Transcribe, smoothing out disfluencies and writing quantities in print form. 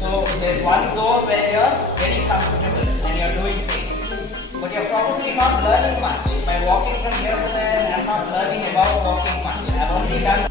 So there's one zone where you're very comfortable and you're doing things. But you're probably not learning much. By walking from here to there, I'm not learning about walking much. I've only done